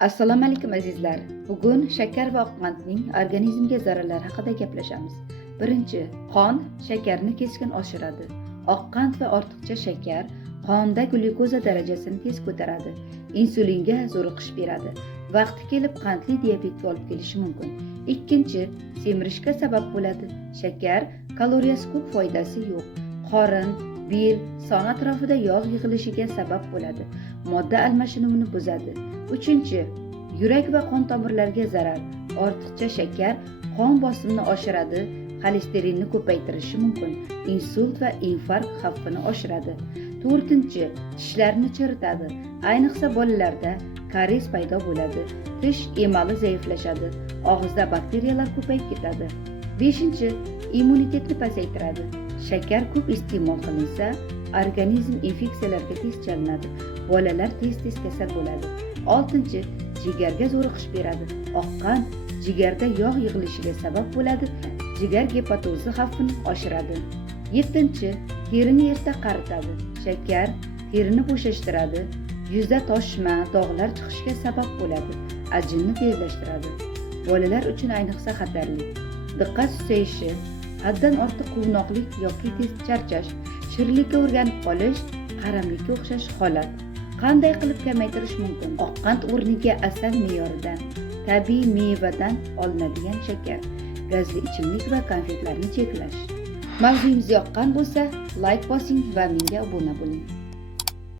Assalomu alaykum azizlar. Bugun shakar va oq qandning organizmga zararlari haqida gaplashamiz. Birinchi, qon shakarni keskin oshiradi. Oq qand va ortiqcha shakar qonda glyukoza darajasini tez ko'taradi, insulinga zo'riqish beradi. Vaqti kelib qandli diabetga olib kelishi mumkin. Ikkinchi, semirishga sabab bo'ladi. Shakar kaloriyasi ko'p, foydasi yo'q. Qorin, bel, son atrofida yog' yig'ilishiga sabab bo'ladi. Modda almashinuvini buzadi. Uchinchi, yurak va qon tomirlariga zarar. Ortiqcha shakar qon bosimini oshiradi, xolesterinni ko'paytirishi mumkin, insult va infarkt xavfini oshiradi. To'rtinchi, tishlarni chiritadi. Ayniqsa bolalarda karies paydo bo'ladi, tish emali zaiflashadi, og'izda bakteriyalar ko'payib ketadi. Beshinchi, immunitetni pasaytiradi. Shakar ko'p iste'mol qilinsa, organizm infeksiyalarga tez chalinadi, bolalar tez kasal bo'ladi. Oltinchi, jigarga zo'riqish beradi. Oq qand jigarda yog' yig'ilishiga sabab bo'ladi, jigar gepatozi xavfini oshiradi. Yettinchi, terini erta qaritadi. Shakar terini bo'shashtiradi, yuzda toshma, dog'lar chiqishiga sabab bo'ladi, ajinni tezlashtiradi. Bolalar uchun ayniqsa xatarli. Diqqat susayishi, haddan ortiq quvnoqlik yoki tez charchash, shirinlikka o'rganib qolish, qaramlikka o'xshash holat. Qanday qilib kamaytirish mumkin? Oq qand o'rniga asal me'yoridan, tabiiy mevadan olinadigan shakar, gazli ichimlik va konfetlarni cheklash. Mavzuyimiz yoqqan bo'lsa, like bosing va menga obuna bo'ling.